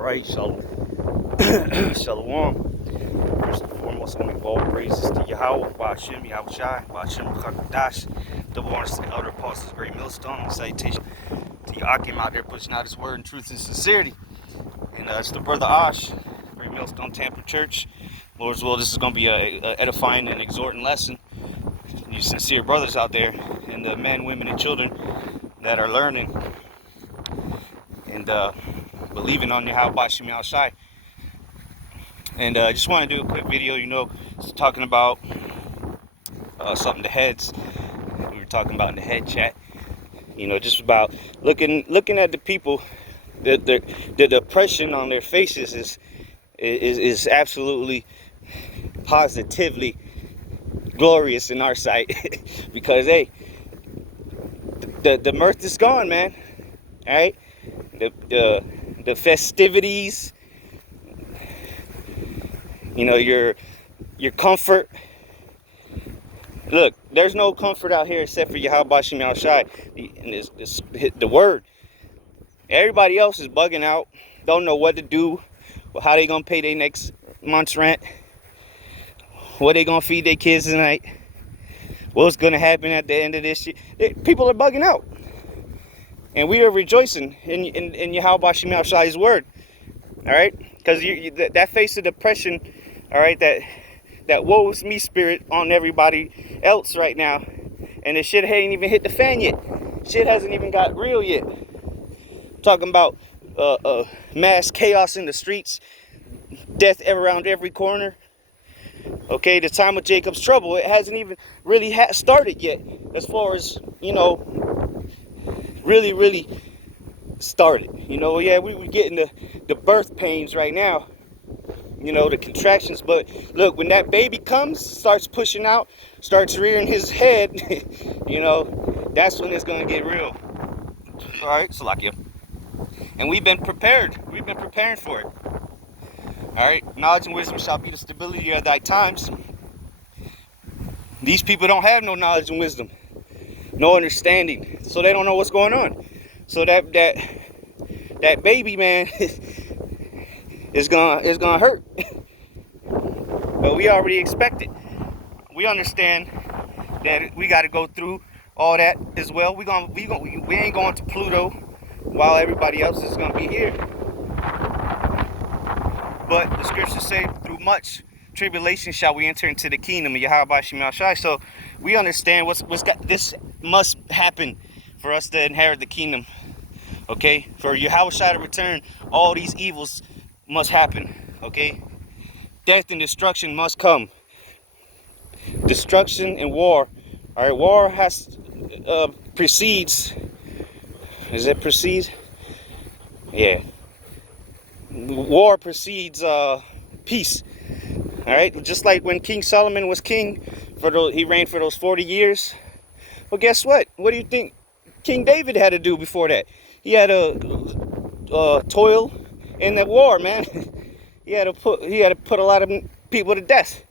Alright, Shalom. Shalom. First and foremost, I want to give all praises to Yahweh, Ba'ashem, Yahushai, Ba'ashem, Chakadash, double honors to the elder apostles, great millstone, and salutation to Yakim out there pushing out his word in truth and sincerity. And it's the brother Ash, great millstone, Tampa Church. Lord's will, this is going to be a edifying and exhorting lesson. You sincere brothers out there, and the men, women, and children that are learning and believing on Yahweh, Ba'ashem, Yahushai. And I just want to do a quick video, talking about something the heads. We were talking about in the head chat, just about looking at the people. The depression on their faces is absolutely positively glorious in our sight because hey, the mirth is gone, man. All right, the festivities, your comfort. Look, there's no comfort out here except for Yahweh Ba'ashem Yahushai and the word. Everybody else is bugging out, don't know what to do, how they gonna pay their next month's rent, what they gonna feed their kids tonight, what's gonna happen at the end of this year. People are bugging out, and we are rejoicing in Yahweh Ba'ashem Yahushai's word. All right, because that face of depression, all right, that woe's me spirit on everybody else right now, and the shit ain't even hit the fan yet. Shit hasn't even got real yet. Talking about mass chaos in the streets, death around every corner. Okay, the time of Jacob's trouble, it hasn't even really started yet, as far as really started. Yeah, we getting the birth pains right now, the contractions. But look, when that baby comes, starts pushing out, starts rearing his head, that's when it's gonna get real. All right, Salakia. And we've been prepared. We've been preparing for it. All right, knowledge and wisdom shall be the stability of thy times. These people don't have no knowledge and wisdom, no understanding, so they don't know what's going on. So that baby, man, is gonna hurt. But we already expect it. We understand that we got to go through all that as well. We ain't going to Pluto while everybody else is gonna be here. But the scriptures say, through much tribulation shall we enter into the kingdom of Yahweh Ba'ashem Yahushai. So we understand this must happen for us to inherit the kingdom. Okay, for Yahushua to return, all these evils must happen. Okay, death and destruction must come. Destruction and war. All right, war precedes. Is it precedes? Yeah. War precedes peace. All right, just like when King Solomon was king, he reigned for those 40 years. Well, guess what? What do you think King David had to do before that? He had to toil in the war, man. He had to put a lot of people to death,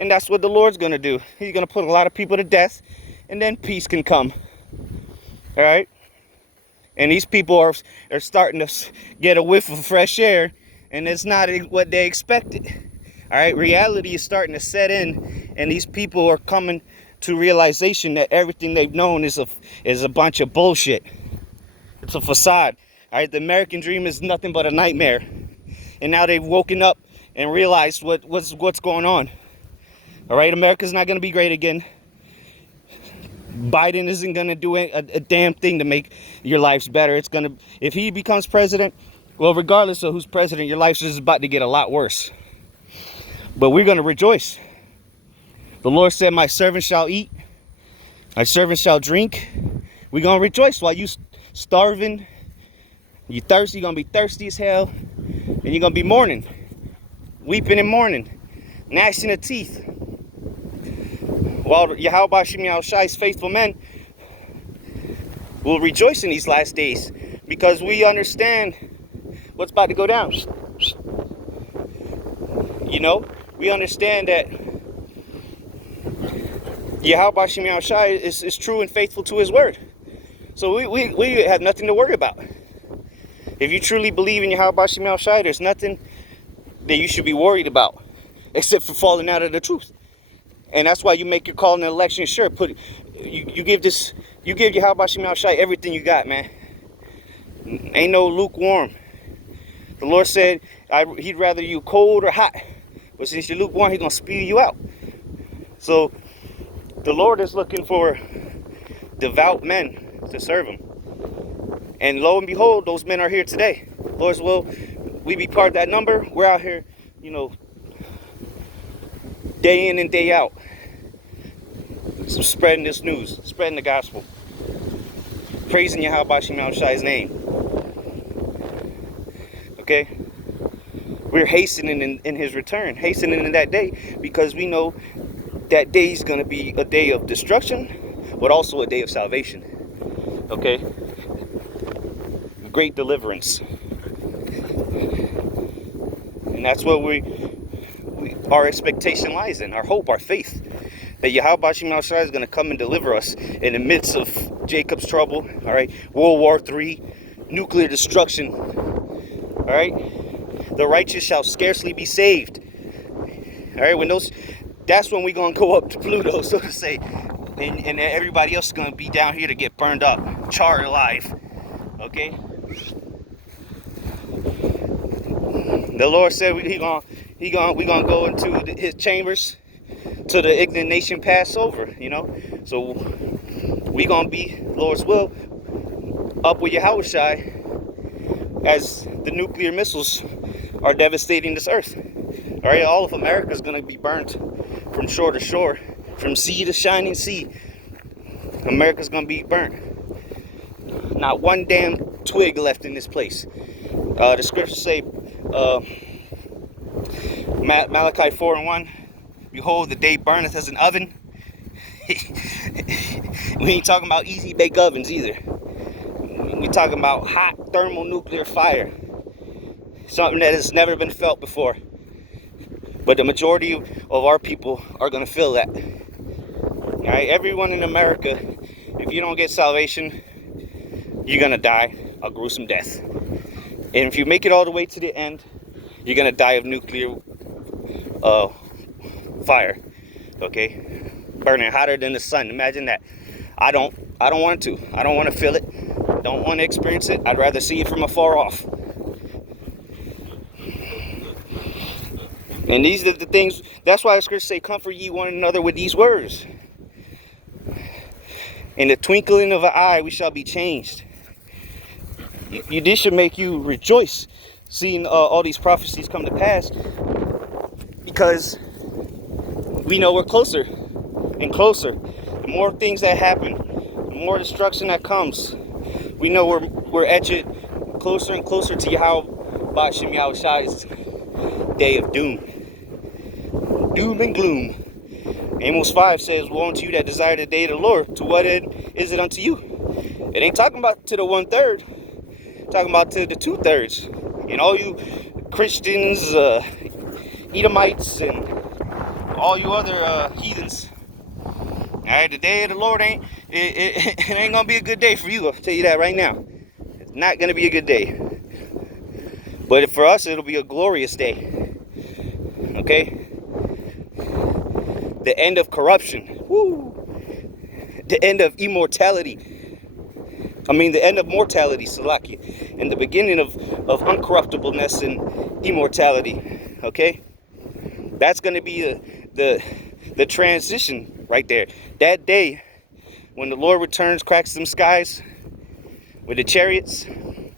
and that's what the Lord's gonna do. He's gonna put a lot of people to death, and then peace can come. All right. And these people are starting to get a whiff of fresh air, and it's not what they expected. All right, reality is starting to set in, and these people are coming to realization that everything they've known is a bunch of bullshit. It's a facade. All right, the American dream is nothing but a nightmare, and now they've woken up and realized what's going on. All right, America's not going to be great again. Biden isn't going to do a damn thing to make your lives better. If he becomes president, well, regardless of who's president, your life is about to get a lot worse. But we're going to rejoice. The Lord said, my servant shall eat, my servant shall drink. We're going to rejoice while you starving, you thirsty, you're going to be thirsty as hell, and you're going to be mourning, weeping and mourning, gnashing of teeth. While Yahweh Ba'ashem Yahushai's faithful men will rejoice in these last days, because we understand what's about to go down. We understand that Yahweh Ba'ashem Yahushai is true and faithful to his word. So we have nothing to worry about. If you truly believe in Yahweh Bashim Al Shai, there's nothing that you should be worried about except for falling out of the truth. And that's why you make your call in the election. Sure, you give Yahweh Bashim Al Shai everything you got, man. Ain't no lukewarm. The Lord said he'd rather you cold or hot. But since you're lukewarm, he's going to spew you out. So the Lord is looking for devout men to serve him. And lo and behold, those men are here today. Lord's will, we be part of that number. We're out here, day in and day out. Spreading this news, spreading the gospel. Praising Yahweh Bashim Al Shai's name. Okay? We're hastening in his return. Hastening in that day because we know that day is going to be a day of destruction, but also a day of salvation. Okay? Great deliverance. And that's what our expectation lies in, our hope, our faith. That Yahweh Bashim Al Shai is going to come and deliver us in the midst of Jacob's trouble, all right? World War III, nuclear destruction, all right? The righteous shall scarcely be saved, all right? That's when we're going to go up to Pluto, so to say, and everybody else is going to be down here to get burned up, charred alive, okay? The Lord said we're going to go into his chambers to the ignorant nation pass over, So we gonna be, Lord's will, up with Yahweh Shai as the nuclear missiles are devastating this earth. All right, all of America is gonna be burnt from shore to shore, from sea to shining sea. America's gonna be burnt. Not one damn twig left in this place. The scriptures say, Malachi 4:1. Behold, the day burneth as an oven. We ain't talking about easy bake ovens either. We talking about hot thermonuclear fire. Something that has never been felt before. But the majority of our people are going to feel that. All right, everyone in America, if you don't get salvation, you're going to die a gruesome death. And if you make it all the way to the end, you're going to die of nuclear fire, okay, burning hotter than the sun. Imagine that. I don't want to. I don't want to feel it. Don't want to experience it. I'd rather see it from afar off. And these are the things. That's why the scriptures say, "Comfort ye one another with these words. In the twinkling of an eye, we shall be changed." This should make you rejoice, seeing all these prophecies come to pass, because we know we're closer and closer. The more things that happen, the more destruction that comes. We know we're edging closer and closer to Yahweh Bashim Yahweh Shai's day of doom. Doom and gloom. Amos 5 says, "Woe unto you that desire the day of the Lord. To what end is it unto you?" It ain't talking about to the 1/3. Talking about to the 2/3. And all you Christians, Edomites, and all you other heathens. Alright, the day of the Lord it ain't gonna be a good day for you. I'll tell you that right now. It's not gonna be a good day. But for us, it'll be a glorious day. Okay? The end of corruption. Woo! The end of immortality. The end of mortality, Salaki. And the beginning of uncorruptibleness and immortality. Okay? That's going to be the transition right there. That day when the Lord returns, cracks them skies with the chariots and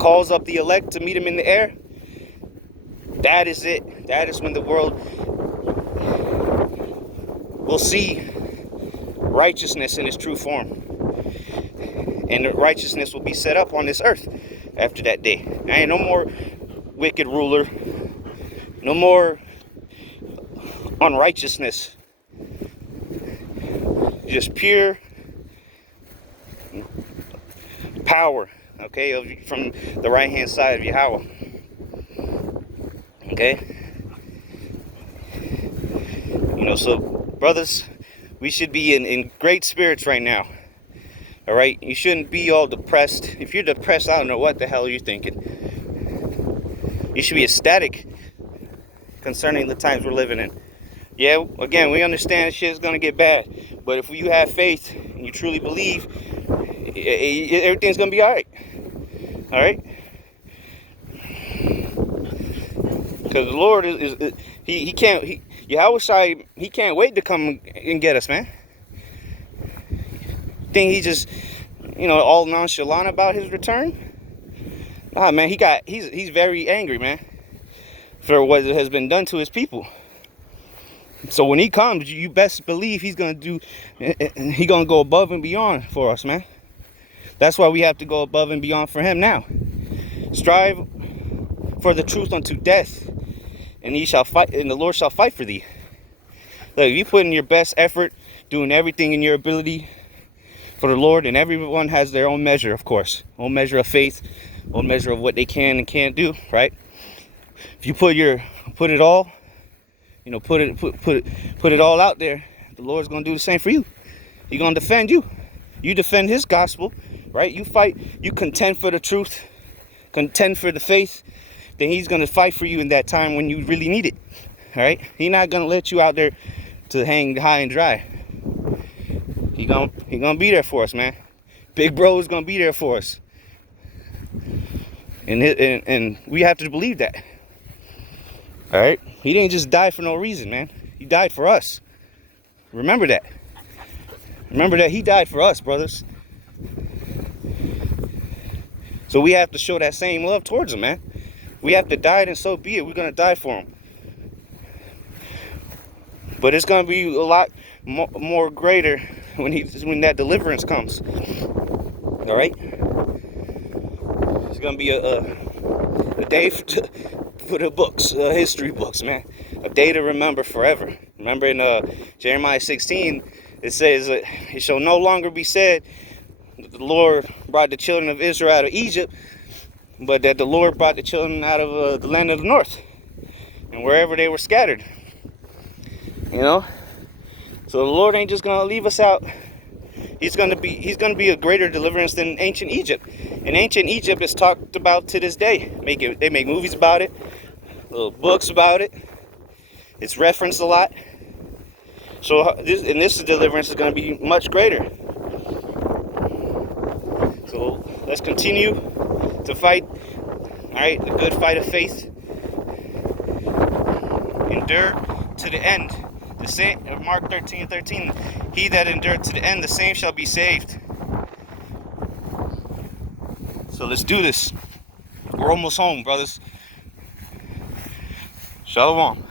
calls up the elect to meet him in the air. That is it. That is when the world will see righteousness in its true form. And the righteousness will be set up on this earth after that day. There ain't no more wicked ruler. No more unrighteousness. Just pure power, okay, from the right hand side of Yahweh. Okay? So brothers, we should be in great spirits right now. All right, you shouldn't be all depressed. If you're depressed, I don't know what the hell you're thinking. You should be ecstatic concerning the times we're living in. Yeah, again, we understand shit is gonna get bad, but if you have faith and you truly believe, everything's gonna be all right. All right, because the Lord he can't Yahweh he can't wait to come and get us, man. Think he just all nonchalant about his return? Nah, man, he's very angry, man, for what has been done to his people. So when he comes, you best believe he's gonna go above and beyond for us, man. That's why we have to go above and beyond for him now. Strive for the truth unto death, and the Lord shall fight for thee. Look, you put in your best effort, doing everything in your ability for the Lord, and everyone has their own measure, of course, own measure of faith, own measure of what they can and can't do, right? If you put it all, put it all out there, the Lord's gonna do the same for you. He's gonna defend you. You defend his gospel, right? You fight, you contend for the truth, contend for the faith, then he's gonna fight for you in that time when you really need it. All right? He's not gonna let you out there to hang high and dry. He gonna be there for us, man. Big bro is gonna be there for us, and we have to believe that. All right, he didn't just die for no reason, man. He died for us. Remember that. Remember that he died for us, brothers. So we have to show that same love towards him, man. We have to die, and so be it. We're gonna die for him. But it's gonna be a lot more greater when that deliverance comes. All right. It's gonna be a day for the books, history books, man. A day to remember forever. Remember in Jeremiah 16, it says, "It shall no longer be said that the Lord brought the children of Israel out of Egypt, but that the Lord brought the children out of the land of the north, and wherever they were scattered." So the Lord ain't just gonna leave us out. He's gonna be a greater deliverance than ancient Egypt. And ancient Egypt is talked about to this day. They make movies about it, little books about it. It's referenced a lot. So this deliverance is gonna be much greater. So let's continue to fight. All right, the good fight of faith. Endure to the end. The same, Mark 13:13. He that endured to the end, the same shall be saved. So let's do this. We're almost home, brothers. Shalom.